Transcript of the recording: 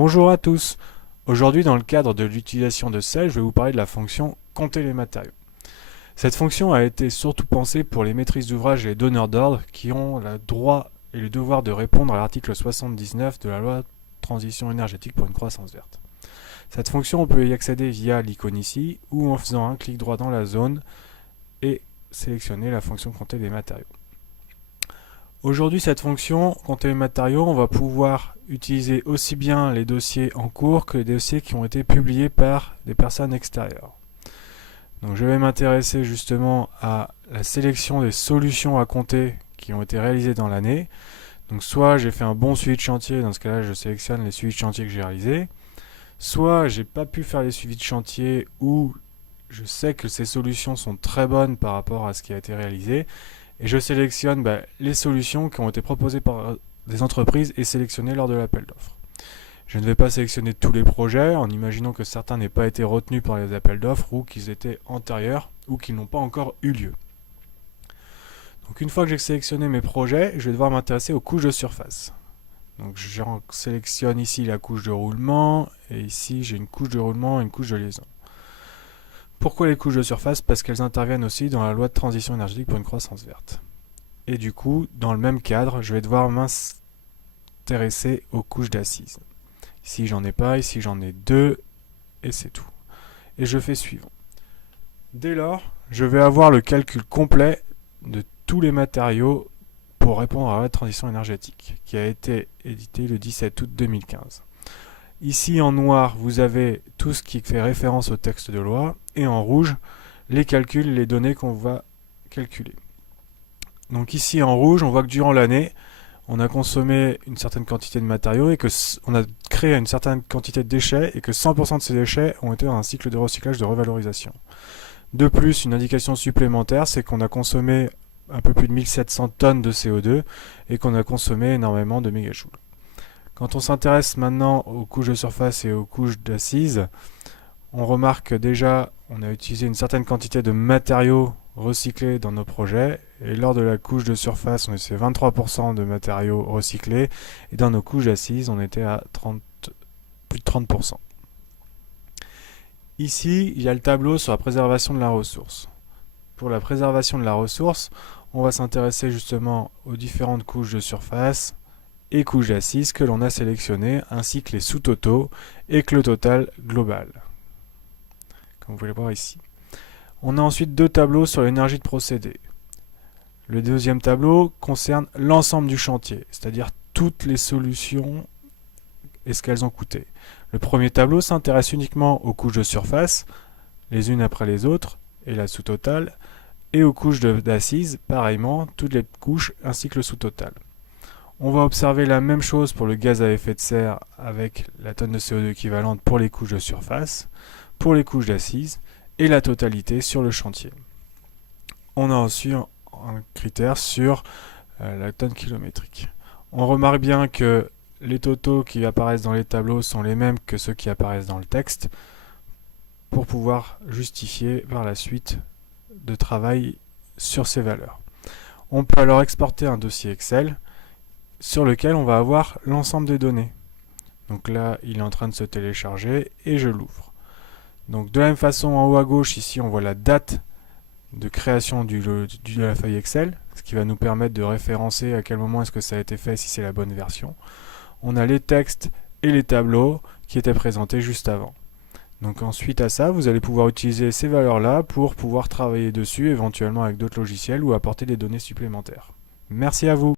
Bonjour à tous. Aujourd'hui, dans le cadre de l'utilisation de Cell, je vais vous parler de la fonction compter les matériaux. Cette fonction a été surtout pensée pour les maîtrises d'ouvrage et les donneurs d'ordre qui ont le droit et le devoir de répondre à l'article 79 de la loi transition énergétique pour une croissance verte. Cette fonction, on peut y accéder via l'icône ici ou en faisant un clic droit dans la zone et sélectionner la fonction compter les matériaux. Aujourd'hui, cette fonction, compter les matériaux, on va pouvoir utiliser aussi bien les dossiers en cours que les dossiers qui ont été publiés par des personnes extérieures. Donc je vais m'intéresser justement à la sélection des solutions à compter qui ont été réalisées dans l'année. Donc soit j'ai fait un bon suivi de chantier, dans ce cas-là je sélectionne les suivis de chantier que j'ai réalisés, soit j'ai pas pu faire les suivis de chantier ou je sais que ces solutions sont très bonnes par rapport à ce qui a été réalisé, et je sélectionne les solutions qui ont été proposées par des entreprises et sélectionnées lors de l'appel d'offres. Je ne vais pas sélectionner tous les projets en imaginant que certains n'aient pas été retenus par les appels d'offres ou qu'ils étaient antérieurs ou qu'ils n'ont pas encore eu lieu. Donc une fois que j'ai sélectionné mes projets, je vais devoir m'intéresser aux couches de surface. Donc je sélectionne ici la couche de roulement et ici j'ai une couche de roulement et une couche de liaison. Pourquoi les couches de surface? Parce qu'elles interviennent aussi dans la loi de transition énergétique pour une croissance verte. Et du coup, dans le même cadre, je vais devoir m'intéresser aux couches d'assises. Ici, j'en ai pas, ici, j'en ai deux, et c'est tout. Et je fais suivant. Dès lors, je vais avoir le calcul complet de tous les matériaux pour répondre à la loi de transition énergétique, qui a été édité le 17 août 2015. Ici en noir, vous avez tout ce qui fait référence au texte de loi, et en rouge, les calculs, les données qu'on va calculer. Donc ici en rouge, on voit que durant l'année, on a consommé une certaine quantité de matériaux et qu'on a créé une certaine quantité de déchets et que 100% de ces déchets ont été dans un cycle de recyclage de revalorisation. De plus, une indication supplémentaire, c'est qu'on a consommé un peu plus de 1700 tonnes de CO2 et qu'on a consommé énormément de mégajoules. Quand on s'intéresse maintenant aux couches de surface et aux couches d'assises, on remarque que déjà on a utilisé une certaine quantité de matériaux recyclés dans nos projets, et lors de la couche de surface on était 23% de matériaux recyclés, et dans nos couches d'assises on était à plus de 30%. Ici il y a le tableau sur la préservation de la ressource. Pour la préservation de la ressource, on va s'intéresser justement aux différentes couches de surface et couches d'assises que l'on a sélectionnées, ainsi que les sous-totaux et que le total global, comme vous pouvez le voir ici. On a ensuite deux tableaux sur l'énergie de procédé. Le deuxième tableau concerne l'ensemble du chantier, c'est-à-dire toutes les solutions et ce qu'elles ont coûté. Le premier tableau s'intéresse uniquement aux couches de surface, les unes après les autres, et la sous-totale, et aux couches d'assises, pareillement, toutes les couches ainsi que le sous-total. On va observer la même chose pour le gaz à effet de serre avec la tonne de CO2 équivalente pour les couches de surface, pour les couches d'assises et la totalité sur le chantier. On a aussi un critère sur la tonne kilométrique. On remarque bien que les totaux qui apparaissent dans les tableaux sont les mêmes que ceux qui apparaissent dans le texte pour pouvoir justifier par la suite de travail sur ces valeurs. On peut alors exporter un dossier Excel sur lequel on va avoir l'ensemble des données. Donc là, il est en train de se télécharger et je l'ouvre. Donc de la même façon, en haut à gauche, ici, on voit la date de création de la feuille Excel, ce qui va nous permettre de référencer à quel moment est-ce que ça a été fait, si c'est la bonne version. On a les textes et les tableaux qui étaient présentés juste avant. Donc ensuite à ça, vous allez pouvoir utiliser ces valeurs-là pour pouvoir travailler dessus, éventuellement avec d'autres logiciels ou apporter des données supplémentaires. Merci à vous.